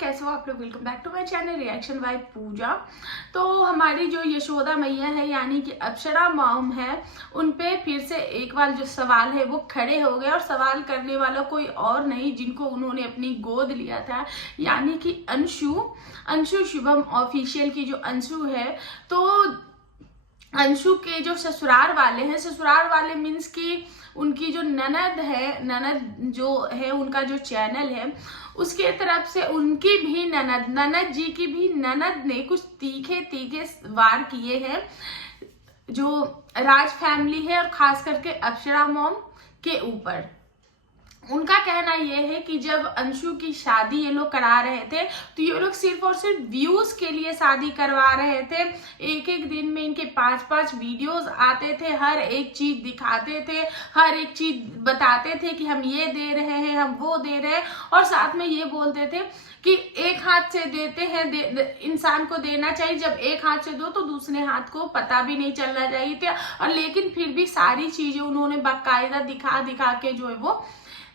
कैसे हो आप लोग। Welcome back to my channel reaction by Pooja. तो हमारी जो यशोदा मैया है यानी कि अप्सरा मॉम है, उन पे फिर से एक बार जो सवाल है वो खड़े हो गए और सवाल करने वाला कोई और नहीं जिनको उन्होंने अपनी गोद लिया था यानी कि अंशु शुभम ऑफिशियल की जो अंशु है। तो अंशु के जो ससुराल वाले हैं, ससुराल वाले मीन्स कि उनकी जो ननद जो है, उनका जो चैनल है उसके तरफ से उनकी भी ननद जी की भी ननद ने कुछ तीखे वार किए हैं जो राज फैमिली है और खास करके अप्सरा मॉम के ऊपर। उनका कहना यह है कि जब अंशु की शादी ये लोग करा रहे थे तो ये लोग सिर्फ और सिर्फ व्यूज के लिए शादी करवा रहे थे। एक एक दिन में इनके 5-5 वीडियोस आते थे, हर एक चीज दिखाते थे, हर एक चीज बताते थे कि हम ये दे रहे हैं, हम वो दे रहे हैं, और साथ में ये बोलते थे कि एक हाथ से देते हैं, इंसान को देना चाहिए, जब एक हाथ से दो तो दूसरे हाथ को पता भी नहीं चलना चाहिए था। और लेकिन फिर भी सारी चीजें उन्होंने बाकायदा दिखा के जो है वो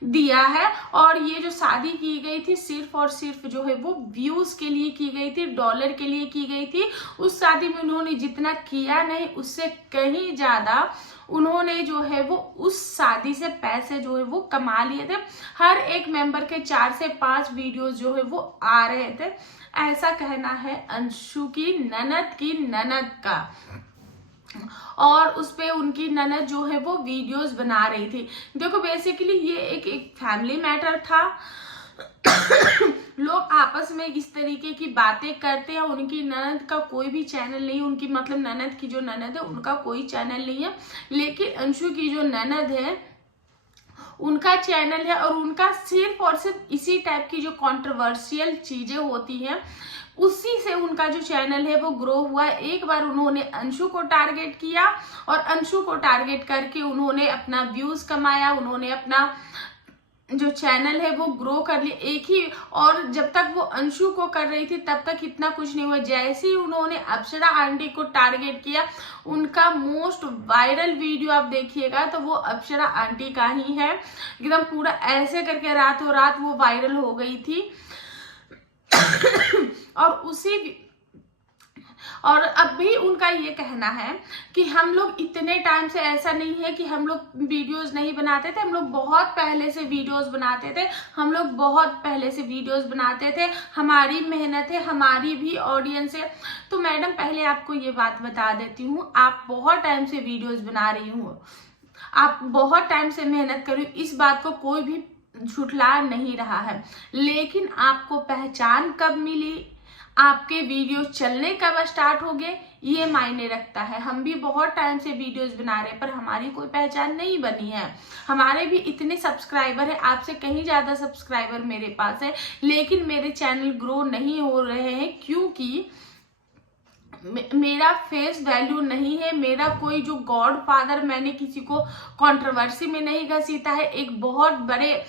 दिया है। और ये जो शादी की गई थी सिर्फ और सिर्फ जो है वो व्यूज के लिए की गई थी, डॉलर के लिए की गई थी। उस शादी में उन्होंने जितना किया नहीं उससे कहीं ज्यादा उन्होंने जो है वो उस शादी से पैसे जो है वो कमा लिए थे। हर एक मेंबर के 4 से 5 वीडियोस जो है वो आ रहे थे, ऐसा कहना है अंशु की ननद का। और उस पे उनकी ननद जो है वो वीडियोस बना रही थी। देखो बेसिकली ये एक फैमिली मैटर था। लोग आपस में इस तरीके की बातें करते हैं। उनकी ननद का कोई भी चैनल नहीं, उनकी मतलब ननद की जो ननद है उनका कोई चैनल नहीं है, लेकिन अंशु की जो ननद है उनका चैनल है। और उनका सिर्फ और सिर्फ इसी टाइप की जो कंट्रोवर्शियल चीजें होती हैं उसी से उनका जो चैनल है वो ग्रो हुआ है। एक बार उन्होंने अंशु को टारगेट किया और अंशु को टारगेट करके उन्होंने अपना व्यूज कमाया, उन्होंने अपना जो चैनल है वो ग्रो कर लिया एक ही। और जब तक वो अंशु को कर रही थी तब तक इतना कुछ नहीं हुआ। जैसे ही उन्होंने अप्सरा आंटी को टारगेट किया, उनका मोस्ट वायरल वीडियो आप देखिएगा तो वो अप्सरा आंटी का ही है। एकदम पूरा ऐसे करके रातों रात वो वायरल हो गई थी। और अब भी उनका ये कहना है कि हम लोग इतने टाइम से, ऐसा नहीं है कि हम लोग वीडियोस नहीं बनाते थे, हम लोग बहुत पहले से वीडियोस बनाते थे, हमारी मेहनत है, हमारी भी ऑडियंस है। तो मैडम पहले आपको ये बात बता देती हूँ, आप बहुत टाइम से वीडियोस बना रही हूँ, आप बहुत टाइम से मेहनत कर रही हूँ, इस बात को कोई भी झुठला नहीं रहा है। लेकिन आपको पहचान कब मिली, आपके वीडियो चलने कब स्टार्ट हो गए, ये मायने रखता है। हम भी बहुत टाइम से वीडियोस बना रहे हैं पर हमारी कोई पहचान नहीं बनी है। हमारे भी इतने सब्सक्राइबर है, आपसे कहीं ज्यादा सब्सक्राइबर मेरे पास है, लेकिन मेरे चैनल ग्रो नहीं हो रहे हैं क्योंकि मेरा फेस वैल्यू नहीं है। मेरा कोई जो गॉड फादर, मैंने किसी को कंट्रोवर्सी में नहीं घसीटा है। एक बहुत बड़े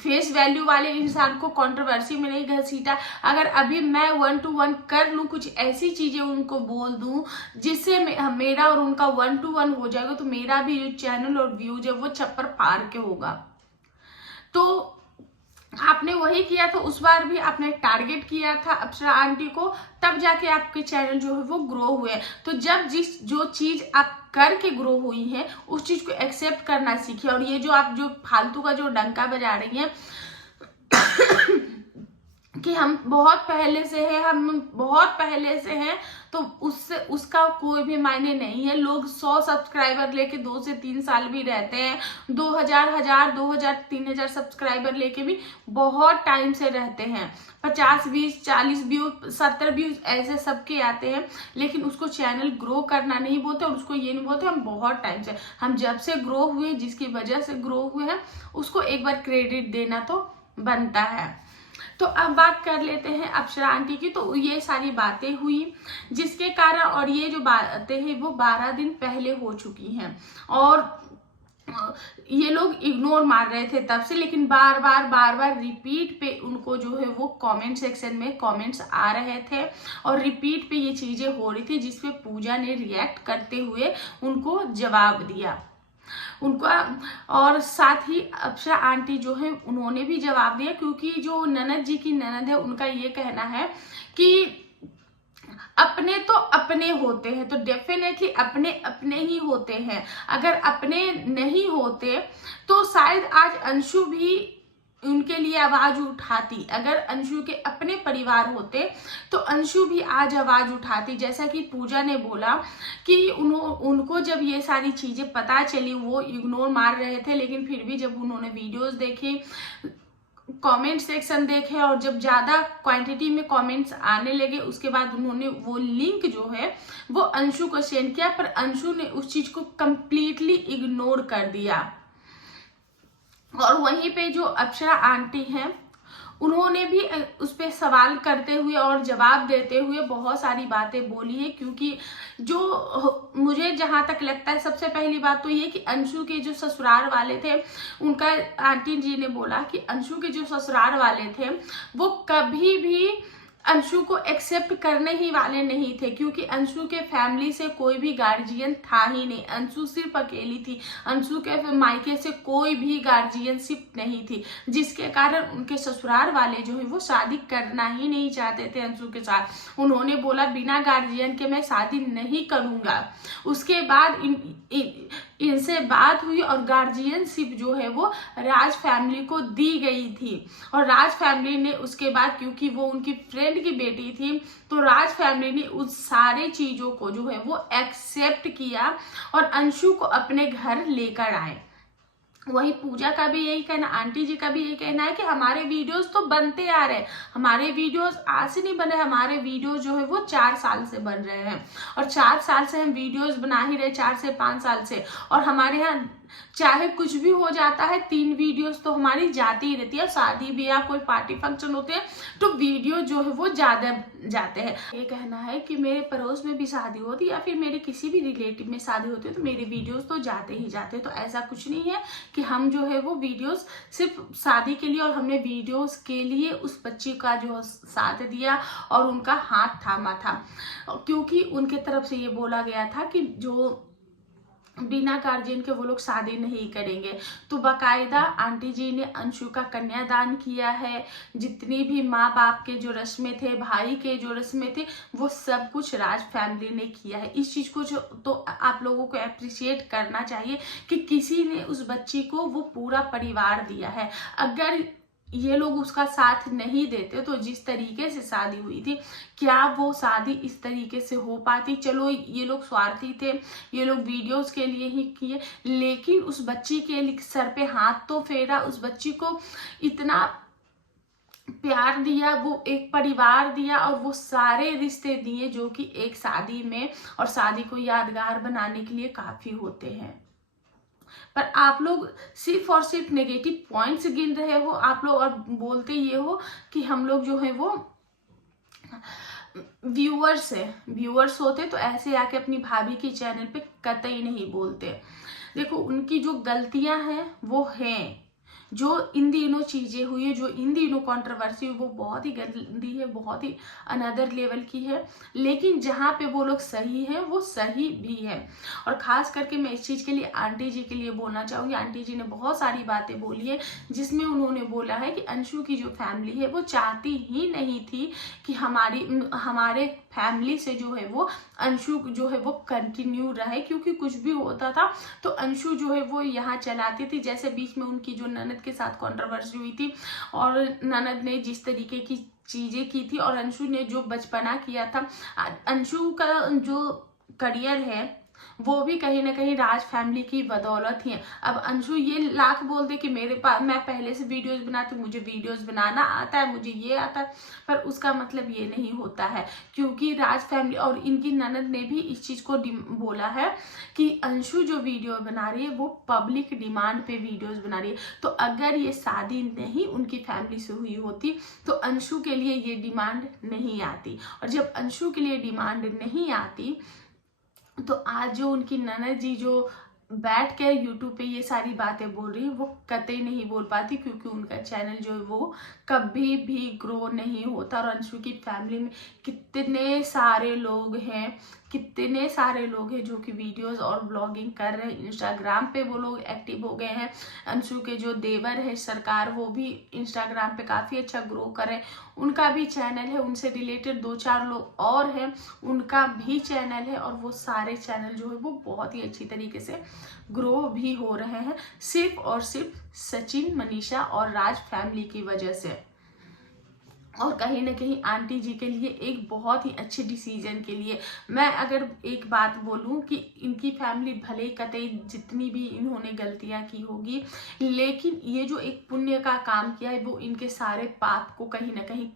फेस वैल्यू वाले इंसान को कंट्रोवर्सी में नहीं घसीटा। अगर अभी मैं 1 to 1 कर लूं, कुछ ऐसी चीजें उनको बोल दूं जिससे मेरा और उनका 1 to 1 हो जाएगा, तो मेरा भी जो चैनल और व्यूज है वो छप्पर फाड़ के होगा। तो आपने वही किया था, उस बार भी आपने टारगेट किया था अप्सरा आंटी को, तब जाके आपके चैनल जो है वो ग्रो हुए। तो जब जो चीज आप करके ग्रो हुई है उस चीज को एक्सेप्ट करना सीखिए। और ये जो आप जो फालतू का जो डंका बजा रही हैं कि हम बहुत पहले से हैं, तो उसका कोई भी मायने नहीं है। लोग 100 सब्सक्राइबर लेके 2 से 3 साल भी रहते हैं, 2000 सब्सक्राइबर लेके भी बहुत टाइम से रहते हैं। 50, 20, 40 व्यूज, 70 व्यूज ऐसे सबके आते हैं, लेकिन उसको चैनल ग्रो करना नहीं बोलते और उसको ये नहीं बोलते हम बहुत टाइम से, हम जब से ग्रो हुए, जिसकी वजह से ग्रो हुए हैं, उसको एक बार क्रेडिट देना तो बनता है। तो अब बात कर लेते हैं अप्सरा आंटी की। तो ये सारी बातें हुई जिसके कारण, और ये जो बातें हैं वो 12 दिन पहले हो चुकी हैं और ये लोग इग्नोर मार रहे थे तब से, लेकिन बार बार रिपीट पे उनको जो है वो कमेंट सेक्शन में कमेंट्स आ रहे थे और रिपीट पे ये चीजें हो रही थी, जिसपे पूजा ने रिएक्ट करते हुए उनको जवाब दिया। उनका। और साथ ही अप्सरा आंटी जो है उन्होंने भी जवाब दिया, क्योंकि जो ननद जी की ननद है उनका ये कहना है कि अपने तो अपने होते हैं, तो डेफिनेटली अपने अपने ही होते हैं। अगर अपने नहीं होते तो शायद आज अंशु भी उनके लिए आवाज उठाती। अगर अंशु के अपने परिवार होते तो अंशु भी आज आवाज उठाती। जैसा कि पूजा ने बोला कि उनको जब ये सारी चीजें पता चली वो इग्नोर मार रहे थे, लेकिन फिर भी जब उन्होंने वीडियोस देखे, कमेंट सेक्शन देखे और जब ज्यादा क्वांटिटी में कमेंट्स आने लगे, उसके बाद उन्होंने वो लिंक जो है वो अंशु को सेंड किया, पर अंशु ने उस चीज को कंप्लीटली इग्नोर कर दिया। और वहीं पे जो अप्सरा आंटी हैं उन्होंने भी उस पर सवाल करते हुए और जवाब देते हुए बहुत सारी बातें बोली है। क्योंकि जो मुझे जहां तक लगता है, सबसे पहली बात तो ये कि अंशु के जो ससुराल वाले थे उनका, आंटी जी ने बोला कि अंशु के जो ससुराल वाले थे वो कभी भी अंशु को एक्सेप्ट करने ही वाले नहीं थे, क्योंकि अंशु के फैमिली से कोई भी गार्जियन था ही नहीं। अंशु सिर्फ अकेली थी, अंशु के मायके से कोई भी गार्जियनशिप नहीं थी, जिसके कारण उनके ससुराल वाले जो है वो शादी करना ही नहीं चाहते थे अंशु के साथ। उन्होंने बोला बिना गार्जियन के मैं शादी नहीं करूंगा। उसके बाद इनसे बात हुई और गार्जियनशिप जो है वो राज फैमिली को दी गई थी। और राज फैमिली ने उसके बाद, क्योंकि वो उनकी फ्रेंड की बेटी थी, तो राज फैमिली ने उस सारे चीजों को जो है वो एक्सेप्ट किया और अंशु को अपने घर लेकर आए। वही पूजा का भी यही कहना, आंटी जी का भी यही कहना है कि हमारे वीडियोस तो बनते आ रहे हैं, हमारे वीडियोस आज से नहीं बने, हमारे वीडियोस जो है वो 4 साल से बन रहे हैं। और 4 साल से हम वीडियोस बना ही रहे, 4 से 5 साल से। और हमारे यहाँ चाहे कुछ भी हो जाता है 3 वीडियोस तो हमारी जाती ही रहती है। शादी ब्याह कोई पार्टी फंक्शन होते हैं तो वीडियो जो है वो ज्यादा जाते हैं। ये कहना है कि मेरे पड़ोस में भी शादी होती या फिर मेरे किसी भी रिलेटिव में शादी होती है तो मेरे वीडियोस तो जाते ही जाते हैं। तो ऐसा कुछ नहीं है कि हम जो है वो वीडियोस सिर्फ शादी के लिए, और हमने वीडियोस के लिए उस बच्ची का जो साथ दिया और उनका हाथ थामा था, क्योंकि उनके तरफ से ये बोला गया था कि जो बिना गार्जियन के वो लोग शादी नहीं करेंगे। तो बाकायदा आंटी जी ने अंशु का कन्यादान किया है। जितनी भी माँ बाप के जो रस्में थे, भाई के जो रस्में थे, वो सब कुछ राज फैमिली ने किया है। इस चीज को जो तो आप लोगों को अप्रिशिएट करना चाहिए कि किसी ने उस बच्ची को वो पूरा परिवार दिया है। अगर ये लोग उसका साथ नहीं देते तो जिस तरीके से शादी हुई थी, क्या वो शादी इस तरीके से हो पाती? चलो ये लोग स्वार्थी थे, ये लोग वीडियोस के लिए ही किए, लेकिन उस बच्ची के सर पे हाथ तो फेरा, उस बच्ची को इतना प्यार दिया, वो एक परिवार दिया और वो सारे रिश्ते दिए जो कि एक शादी में और शादी को यादगार बनाने के लिए काफी होते हैं। पर आप लोग सिर्फ और सिर्फ नेगेटिव पॉइंट्स गिन रहे हो आप लोग, और बोलते ये हो कि हम लोग जो है वो व्यूअर्स होते तो ऐसे आके अपनी भाभी की चैनल पे कतई नहीं बोलते। देखो उनकी जो गलतियां हैं वो हैं, जो इन दिनों चीजें हुई है, जो इन दिनों कंट्रोवर्सी हुई, वो बहुत ही गंदी है, बहुत ही अनदर लेवल की है। लेकिन जहाँ पे वो लोग सही है वो सही भी है। और खास करके मैं इस चीज के लिए आंटी जी के लिए बोलना चाहूंगी। आंटी जी ने बहुत सारी बातें बोली है जिसमें उन्होंने बोला है कि अंशु की जो फैमिली है वो चाहती ही नहीं थी कि हमारे फैमिली से जो है वो अंशु जो है वो कंटिन्यू रहे, क्योंकि कुछ भी होता था तो अंशु जो है वो यहाँ चलाती थी। जैसे बीच में उनकी जो ननद के साथ कंट्रोवर्सी हुई थी और ननद ने जिस तरीके की चीजें की थी और अंशु ने जो बचपना किया था, अंशु का जो करियर है वो भी कहीं ना कहीं राज फैमिली की बदौलत ही है। अब अंशु ये लाख बोल दे कि मेरे पास, मैं पहले से वीडियोस बनाती हूँ, मुझे वीडियोस बनाना आता है, मुझे ये आता है, पर उसका मतलब ये नहीं होता है। क्योंकि राज फैमिली और इनकी ननद ने भी इस चीज को बोला है कि अंशु जो वीडियो बना रही है वो पब्लिक डिमांड पे वीडियोस बना रही है। तो अगर ये शादी नहीं उनकी फैमिली से हुई होती तो अंशु के लिए ये डिमांड नहीं आती, और जब अंशु के लिए डिमांड नहीं आती तो आज जो उनकी ननद जी जो बैठ कर यूट्यूब पे ये सारी बातें बोल रही है वो कतई नहीं बोल पाती, क्योंकि उनका चैनल जो है वो कभी भी ग्रो नहीं होता। और अंशु की फैमिली में कितने सारे लोग हैं कितने सारे लोग हैं जो कि वीडियोस और ब्लॉगिंग कर रहे हैं। इंस्टाग्राम पे वो लोग एक्टिव हो गए हैं। अंशु के जो देवर है सरकार, वो भी इंस्टाग्राम पे काफ़ी अच्छा ग्रो कर रहे हैं। उनका भी चैनल है, उनसे रिलेटेड 2-4 लोग और हैं, उनका भी चैनल है, और वो सारे चैनल जो है वो बहुत ही अच्छी तरीके से ग्रो भी हो रहे हैं, सिर्फ और सिर्फ सचिन, मनीषा और राज फैमिली की वजह से। और कहीं ना कहीं आंटी जी के लिए एक बहुत ही अच्छे डिसीजन के लिए मैं अगर एक बात बोलूं कि इनकी फैमिली भले ही कतई जितनी भी इन्होंने गलतियां की होगी, लेकिन ये जो एक पुण्य का काम किया है वो इनके सारे पाप को कहीं ना कहीं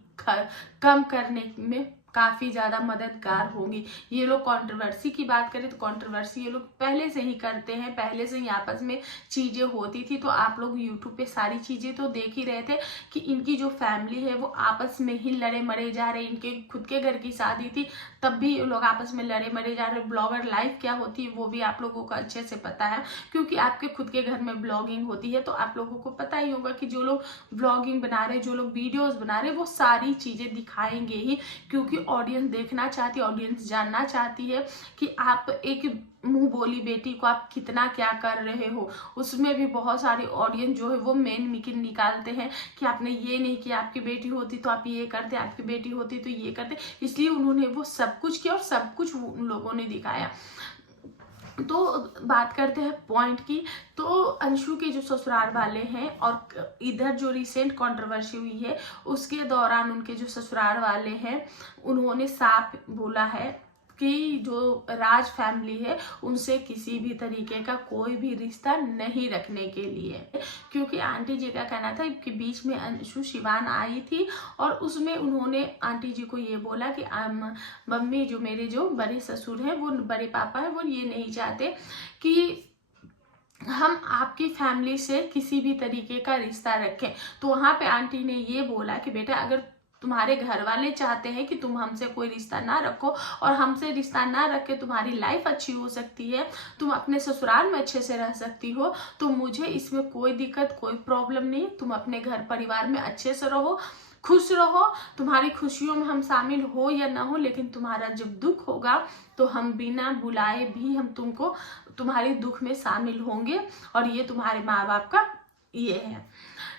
कम करने में काफ़ी ज़्यादा मददगार होंगी। ये लोग कंट्रोवर्सी की बात करें तो कंट्रोवर्सी ये लोग पहले से ही करते हैं, पहले से ही आपस में चीज़ें होती थी। तो आप लोग यूट्यूब पे सारी चीज़ें तो देख ही रहे थे कि इनकी जो फैमिली है वो आपस में ही लड़े मरे जा रहे। इनके खुद के घर की शादी थी तब भी ये लोग आपस में लड़े मरे जा रहे। ब्लॉगर लाइफ क्या होती है वो भी आप लोगों को अच्छे से पता है, क्योंकि आपके खुद के घर में ब्लॉगिंग होती है तो आप लोगों को पता ही होगा कि जो लोग ब्लॉगिंग बना रहे, जो लोग वीडियोज बना रहे, वो सारी चीज़ें दिखाएंगे ही, क्योंकि ऑडियंस देखना चाहती है, ऑडियंस जानना चाहती है कि आप एक मुंह बोली बेटी को आप कितना क्या कर रहे हो। उसमें भी बहुत सारी ऑडियंस जो है वो मेन मिकिन निकालते हैं कि आपने ये नहीं किया, आपकी बेटी होती तो आप ये करते, आपकी बेटी होती तो ये करते। इसलिए उन्होंने वो सब कुछ किया और सब कुछ उन लोगों ने दिखाया। तो बात करते हैं पॉइंट की। तो अंशु के जो ससुराल वाले हैं और इधर जो रिसेंट कंट्रोवर्सी हुई है उसके दौरान उनके जो ससुराल वाले हैं उन्होंने साफ बोला है कि जो राज फैमिली है उनसे किसी भी तरीके का कोई भी रिश्ता नहीं रखने के लिए, क्योंकि आंटी जी का कहना था कि बीच में अंशु शिवान आई थी और उसमें उन्होंने आंटी जी को ये बोला कि मम्मी जो मेरे जो बड़े ससुर हैं, वो बड़े पापा हैं, वो ये नहीं चाहते कि हम आपकी फैमिली से किसी भी तरीके का रिश्ता रखें। तो वहाँ पे आंटी ने ये बोला कि बेटा अगर तुम्हारे घर वाले चाहते हैं कि तुम हमसे कोई रिश्ता ना रखो और हमसे रिश्ता ना रख के तुम्हारी लाइफ अच्छी हो सकती है, तुम अपने ससुराल में अच्छे से रह सकती हो, तो मुझे इसमें कोई दिक्कत कोई प्रॉब्लम नहीं। तुम अपने घर परिवार में अच्छे से रहो, खुश रहो, तुम्हारी खुशियों में हम शामिल हो या ना हो, लेकिन तुम्हारा जब दुख होगा तो हम बिना बुलाए भी हम तुमको तुम्हारे दुख में शामिल होंगे, और ये तुम्हारे माँ बाप का ये है।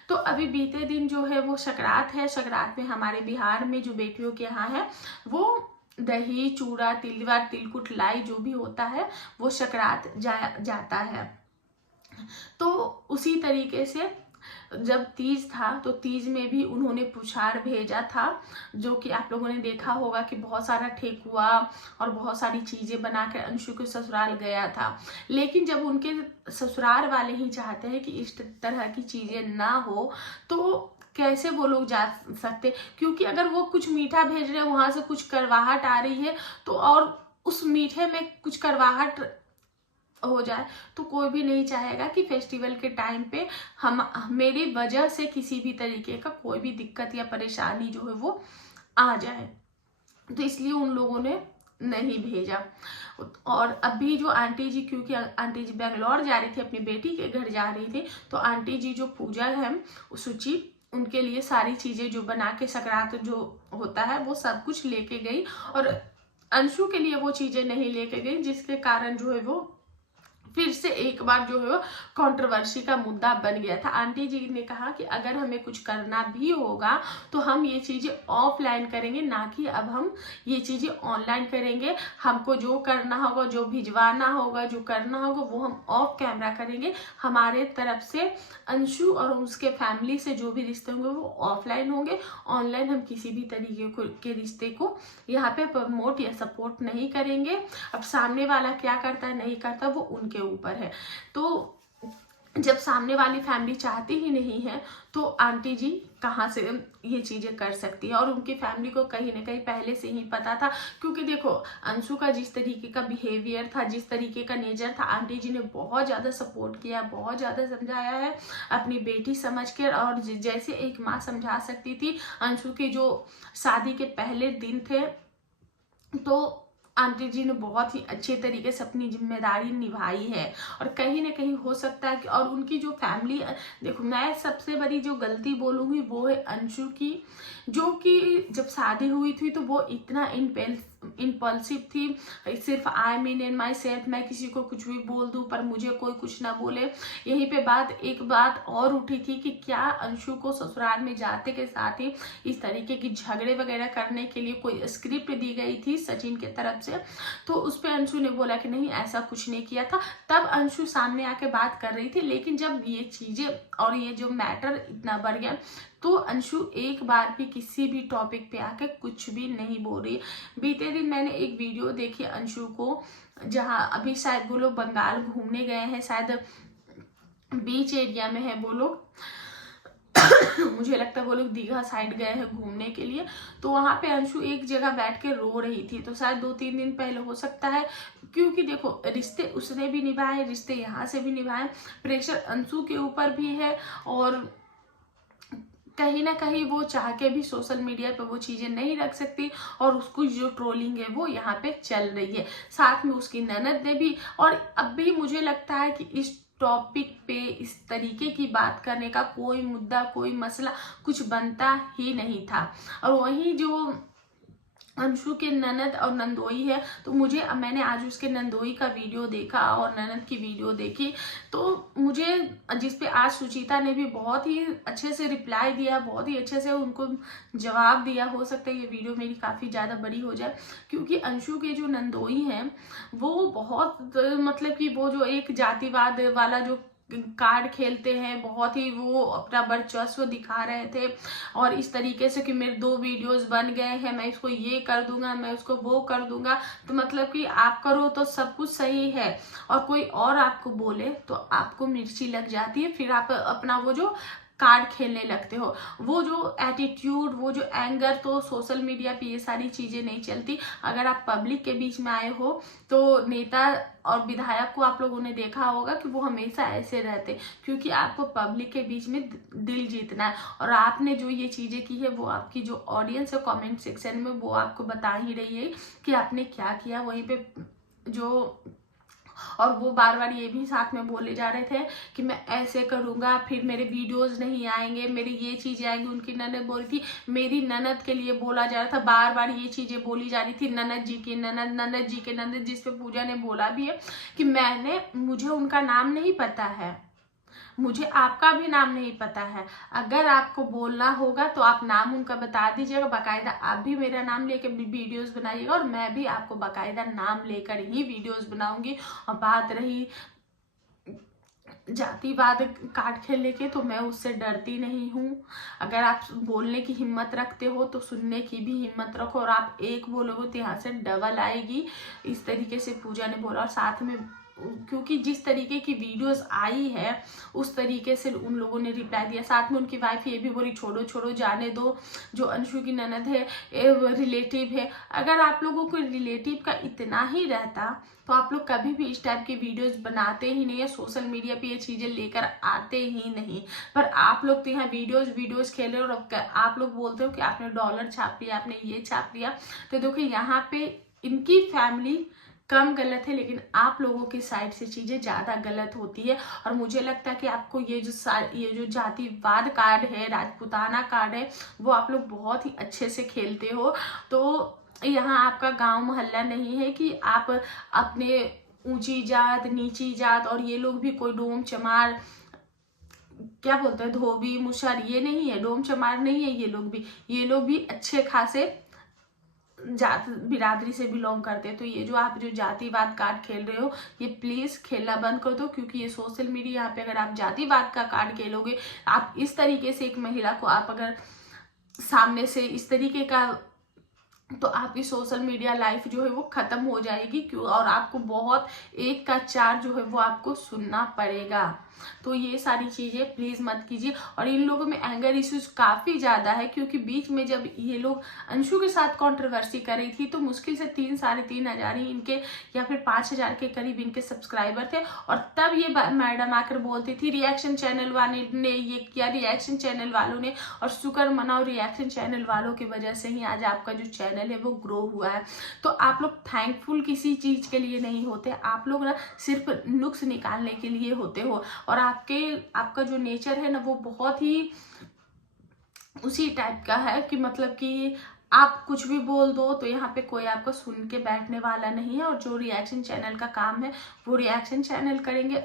तो अभी बीते दिन जो है वो सकरात है। सकरात में हमारे बिहार में जो बेटियों के यहाँ है वो दही चूड़ा तिलवा तिलकुट लाई जो भी होता है वो सकरात जाता है। तो उसी तरीके से जब तीज था तो तीज में भी उन्होंने पुछाड़ भेजा था, जो कि आप लोगों ने देखा होगा कि बहुत सारा ठेकुआ और बहुत सारी चीज़ें बनाकर अंशु के ससुराल गया था। लेकिन जब उनके ससुराल वाले ही चाहते हैं कि इस तरह की चीज़ें ना हो तो कैसे वो लोग जा सकते, क्योंकि अगर वो कुछ मीठा भेज रहे हैं वहाँ से कुछ करवाहट आ रही है तो और उस मीठे में कुछ करवाहट हो जाए तो कोई भी नहीं चाहेगा कि फेस्टिवल के टाइम पे हम मेरी वजह से किसी भी तरीके का कोई भी दिक्कत या परेशानी जो है वो आ जाए। तो इसलिए उन लोगों ने नहीं भेजा। और अभी जो आंटी जी, क्योंकि आंटी जी बेंगलोर जा रही थी, अपनी बेटी के घर जा रही थी, तो आंटी जी जो पूजा है सूची उनके लिए सारी चीज़ें जो बना के सकरात जो होता है वो सब कुछ लेके गई, और अंशु के लिए वो चीज़ें नहीं लेके गई, जिसके कारण जो है वो फिर से एक बार जो है वो कंट्रोवर्सी का मुद्दा बन गया था। आंटी जी ने कहा कि अगर हमें कुछ करना भी होगा तो हम ये चीज़ें ऑफलाइन करेंगे, ना कि अब हम ये चीज़ें ऑनलाइन करेंगे। हमको जो करना होगा, जो भिजवाना होगा, जो करना होगा वो हम ऑफ कैमरा करेंगे। हमारे तरफ से अंशु और उसके फैमिली से जो भी रिश्ते होंगे वो ऑफलाइन होंगे। ऑनलाइन हम किसी भी तरीके के रिश्ते को यहाँ पे प्रमोट या सपोर्ट नहीं करेंगे। अब सामने वाला क्या करता है नहीं करता वो उनके ऊपर है। तो जब सामने वाली फैमिली चाहती ही नहीं है तो आंटी जी कहाँ से ये चीज़ें कर सकती है, और उनकी फैमिली को कहीं ना कहीं पहले से ही पता था। क्योंकि देखो अंशु का जिस तरीके का बिहेवियर था, जिस तरीके का नेचर था, आंटी जी ने बहुत ज़्यादा सपोर्ट किया, बहुत ज़्यादा समझाया है अपनी बेटी समझ कर, और जैसे एक माँ समझा सकती थी। अंशु के जो शादी के पहले दिन थे तो आंटी जी ने बहुत ही अच्छे तरीके से अपनी जिम्मेदारी निभाई है, और कहीं ना कहीं हो सकता है कि और उनकी जो फैमिली, देखो मैं सबसे बड़ी जो गलती बोलूँगी वो है अंशु की, जो कि जब शादी हुई थी तो वो इतना इम्पल्सिव थी, सिर्फ I mean in my self, मैं किसी को कुछ भी बोल दूं पर मुझे कोई कुछ ना बोले। यहीं पे एक बात और उठी थी कि क्या अंशु को ससुराल में जाते के साथ ही इस तरीके की झगड़े वगैरह करने के लिए कोई स्क्रिप्ट दी गई थी सचिन के तरफ से। तो उस पर अंशु ने बोला कि नहीं, ऐसा कुछ नहीं किया था। तब अंशु सामने आके बात कर रही थी, लेकिन जब ये चीजें और ये जो मैटर इतना बढ़ गया तो अंशु एक बार भी किसी भी टॉपिक पे आके कुछ भी नहीं बोल रही। बीते दिन मैंने एक वीडियो देखी अंशु को, जहां अभी शायद वो लोग बंगाल घूमने गए हैं, शायद बीच एरिया में है वो लोग मुझे लगता है वो लोग दीघा साइड गए हैं घूमने के लिए। तो वहां पे अंशु एक जगह बैठ के रो रही थी। तो शायद 2-3 दिन पहले हो सकता है, क्योंकि देखो रिश्ते उसने भी निभाए, रिश्ते यहाँ से भी निभाए, प्रेशर अंशु के ऊपर भी है और कहीं ना कहीं वो चाह के भी सोशल मीडिया पे वो चीजें नहीं रख सकती और उसको जो ट्रोलिंग है वो यहाँ पे चल रही है। साथ में उसकी ननद ने भी, और अब भी मुझे लगता है कि इस टॉपिक पे इस तरीके की बात करने का कोई मुद्दा, कोई मसला कुछ बनता ही नहीं था। और वहीं जो अंशु के ननद और नंदोई है, तो मैंने आज उसके नंदोई का वीडियो देखा और ननद की वीडियो देखी, तो मुझे जिसपे आज सुचिता ने भी बहुत ही अच्छे से रिप्लाई दिया, बहुत ही अच्छे से उनको जवाब दिया। हो सकता है ये वीडियो मेरी काफ़ी ज़्यादा बड़ी हो जाए, क्योंकि अंशु के जो नंदोई हैं वो बहुत मतलब कि वो जो एक जातिवाद वाला जो कार्ड खेलते हैं, बहुत ही वो अपना वर्चस्व दिखा रहे थे और इस तरीके से कि मेरे 2 वीडियोस बन गए हैं, मैं इसको ये कर दूंगा, मैं उसको वो कर दूंगा। तो मतलब कि आप करो तो सब कुछ सही है और कोई और आपको बोले तो आपको मिर्ची लग जाती है, फिर आप अपना वो जो कार्ड खेलने लगते हो। वो जो एटीट्यूड, वो जो एंगर, तो सोशल मीडिया पे ये सारी चीजें नहीं चलती। अगर आप पब्लिक के बीच में आए हो तो नेता और विधायक को आप लोगों ने देखा होगा कि वो हमेशा ऐसे रहते, क्योंकि आपको पब्लिक के बीच में दिल जीतना है। और आपने जो ये चीजें की है वो आपकी जो ऑडियंस है कमेंट सेक्शन में वो आपको बता ही रही है कि आपने क्या किया। वहीं पे जो और वो बार बार ये भी साथ में बोले जा रहे थे कि मैं ऐसे करूंगा, फिर मेरे वीडियोस नहीं आएंगे, मेरी ये चीजें आएंगी। उनकी ननद बोली थी, मेरी ननद के लिए बोला जा रहा था, बार बार ये चीजें बोली जा रही थी, ननद जी की ननद, ननद जी के ननद, जिसपे पूजा ने बोला भी है कि मुझे उनका नाम नहीं पता है, मुझे आपका भी नाम नहीं पता है। अगर आपको बोलना होगा तो आप नाम उनका बता दीजिएगा, बाकायदा आप भी मेरा नाम लेकर वीडियोस बनाइएगा और मैं भी आपको बाकायदा नाम लेकर ही वीडियोस बनाऊंगी। और बात रही जातिवाद कार्ड खेलने के, तो मैं उससे डरती नहीं हूँ। अगर आप बोलने की हिम्मत रखते हो तो सुनने की भी हिम्मत रखो, और आप एक बोलोगे तो यहाँ से डबल आएगी, इस तरीके से पूजा ने बोला। और साथ में क्योंकि जिस तरीके की वीडियोस आई है उस तरीके से उन लोगों ने रिप्लाई दिया। साथ में उनकी वाइफ ये भी बोली, छोड़ो छोड़ो जाने दो, जो अंशु की ननद है रिलेटिव है। अगर आप लोगों को रिलेटिव का इतना ही रहता तो आप लोग कभी भी इस टाइप की वीडियोस बनाते ही नहीं है, सोशल मीडिया पे ये चीजें लेकर आते ही नहीं। पर आप लोग तो यहाँ वीडियोस खेले और आप लोग बोलते हो कि आपने डॉलर छाप लिया, आपने ये छाप लिया। तो देखो यहाँ पे इनकी फैमिली कम गलत है, लेकिन आप लोगों की साइड से चीजें ज्यादा गलत होती है। और मुझे लगता है कि आपको ये जो जातिवाद कार्ड है, राजपूताना कार्ड है, वो आप लोग बहुत ही अच्छे से खेलते हो। तो यहाँ आपका गांव मोहल्ला नहीं है कि आप अपने ऊंची जात, नीची जात, और ये लोग भी कोई डोम चमार, क्या बोलते हैं, धोबी मुसर, ये नहीं है, डोम चमार नहीं है। ये लोग भी अच्छे खासे जात बिरादरी से बिलोंग करते हैं। तो ये जो आप जो जातिवाद कार्ड खेल रहे हो, ये प्लीज खेलना बंद कर दो, क्योंकि ये सोशल मीडिया यहाँ पे अगर आप जातिवाद का कार्ड खेलोगे, आप इस तरीके से एक महिला को आप अगर सामने से इस तरीके का, तो आपकी सोशल मीडिया लाइफ जो है वो खत्म हो जाएगी। क्यों? और आपको बहुत 1 का 4 जो है वो आपको सुनना पड़ेगा। तो ये सारी चीजें प्लीज मत कीजिए। और इन लोगों में एंगर इश्यूज काफी ज्यादा है, क्योंकि बीच में जब ये लोग अंशु के साथ कंट्रोवर्सी कर रही थी तो मुश्किल से 3-3.5 हजार ही इनके, या फिर 5,000 के करीब इनके सब्सक्राइबर थे। और तब ये मैडम आकर बोलती थी रिएक्शन चैनल वाले ने ये किया, रिएक्शन चैनल वालों ने, और शुक्र मनाओ रिएक्शन चैनल वालों की वजह से ही आज आपका जो चैनल है वो ग्रो हुआ है। तो आप लोग थैंकफुल किसी चीज के लिए नहीं होते, आप लोग ना सिर्फ नुक्स निकालने के लिए होते हो। और आपका जो नेचर है ना वो बहुत ही उसी टाइप का है कि मतलब कि आप कुछ भी बोल दो तो यहाँ पे कोई आपको सुन के बैठने वाला नहीं है। और जो रिएक्शन चैनल का काम है वो रिएक्शन चैनल करेंगे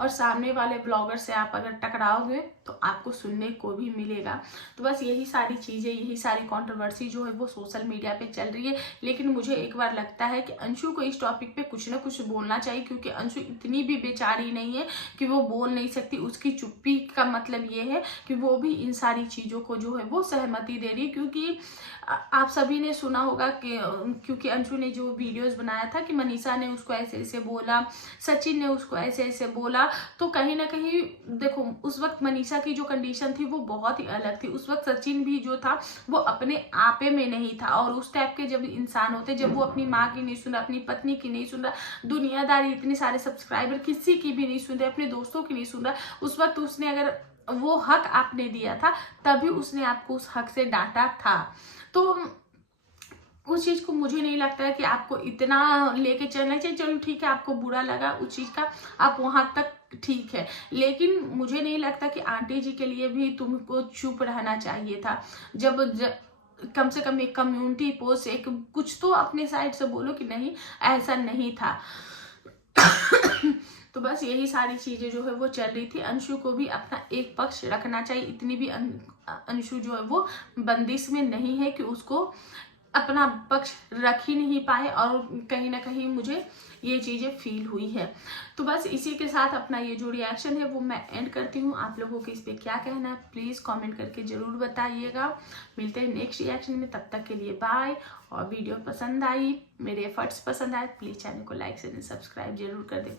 और सामने वाले ब्लॉगर से आप अगर टकराओगे तो आपको सुनने को भी मिलेगा। तो बस यही सारी चीज़ें, यही सारी कंट्रोवर्सी जो है वो सोशल मीडिया पे चल रही है। लेकिन मुझे एक बार लगता है कि अंशु को इस टॉपिक पे कुछ ना कुछ बोलना चाहिए, क्योंकि अंशु इतनी भी बेचारी नहीं है कि वो बोल नहीं सकती। उसकी चुप्पी का मतलब ये है कि वो भी इन सारी चीज़ों को जो है वो सहमति दे रही है। क्योंकि आप सभी ने सुना होगा कि क्योंकि अंशु ने जो वीडियोस बनाया था कि मनीषा ने उसको ऐसे ऐसे बोला, सचिन ने उसको ऐसे ऐसे बोला, तो कहीं ना कहीं देखो उस वक्त मनीषा की जो कंडीशन थी वो बहुत ही अलग थी। उस वक्त सचिन भी जो था वो अपने आपे में नहीं था। और उस टाइप के जब इंसान होते, जब वो अपनी माँ की नहीं सुन रहा, अपनी पत्नी की नहीं सुन रहा, दुनियादारी इतने सारे सब्सक्राइबर किसी की भी नहीं सुन रहे, अपने दोस्तों की नहीं सुन रहा, उस वक्त उसने अगर वो हक आपने दिया था तभी उसने आपको उस हक से डांटा था। तो उस चीज को मुझे नहीं लगता है कि आपको इतना लेके चलना चाहिए। चलो ठीक है, आपको बुरा लगा उस चीज का, आप वहां तक ठीक है, लेकिन मुझे नहीं लगता कि आंटी जी के लिए भी तुमको चुप रहना चाहिए था। कम से कम एक कम्युनिटी पोस्ट, एक कुछ तो अपने साइड से बोलो कि नहीं ऐसा नहीं था। तो बस यही सारी चीजें जो है वो चल रही थी। अंशु को भी अपना एक पक्ष रखना चाहिए। इतनी भी अंशु जो है वो बंदिश में नहीं है कि उसको अपना पक्ष रख ही नहीं पाए, और कहीं ना कहीं मुझे ये चीजें फील हुई है। तो बस इसी के साथ अपना ये जो रिएक्शन है वो मैं एंड करती हूँ। आप लोगों को इस पे क्या कहना है प्लीज कमेंट करके जरूर बताइएगा। मिलते हैं नेक्स्ट रिएक्शन में, तब तक के लिए बाय। और वीडियो पसंद आई, मेरे एफर्ट्स पसंद आए, प्लीज चैनल को लाइक शेयर सब्सक्राइब जरूर कर दें।